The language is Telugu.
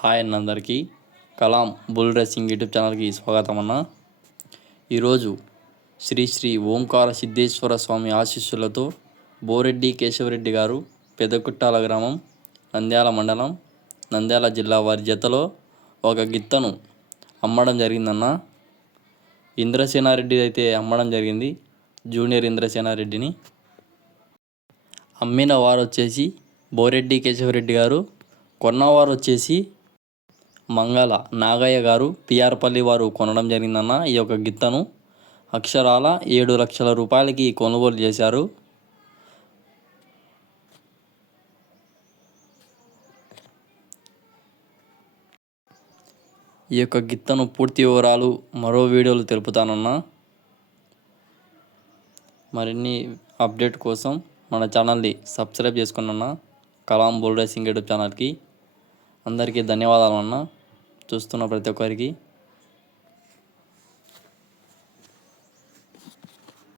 హాయ్ అన్న అందరికీ. కలాం బుల్ రేసింగ్ యూట్యూబ్ ఛానల్కి స్వాగతం అన్న ఈరోజు శ్రీ శ్రీ ఓంకార సిద్ధేశ్వర స్వామి ఆశీస్సులతో బోరెడ్డి కేశవరెడ్డి గారు పెదకుట్టాల గ్రామం నంద్యాల మండలం నంద్యాల జిల్లా వారి జతలో ఒక గిత్తను అమ్మడం జరిగిందన్న. ఇంద్రసేనారెడ్డి అయితే అమ్మడం జరిగింది జూనియర్ ఇంద్రసేనారెడ్డిని. అమ్మిన వారు వచ్చేసి బోరెడ్డి కేశవరెడ్డి గారు కొన్నవారు వచ్చేసి మంగళ నాగయ్య గారు పిఆర్పల్లి వారు కొనడం జరిగిందన్న ఈ యొక్క గిత్తను అక్షరాల ఏడు లక్షల రూపాయలకి కొనుగోలు చేశారు. ఈ యొక్క గిత్తను పూర్తి వివరాలు మరో వీడియోలు తెలుపుతానన్నా. మరిన్ని అప్డేట్ కోసం మన ఛానల్ని సబ్స్క్రైబ్ చేసుకున్న కలాం బుల్ రేసింగ్ యూట్యూబ్ ఛానల్కి అందరికీ ధన్యవాదాలు అన్నా చూస్తున్న ప్రతి ఒక్కరికి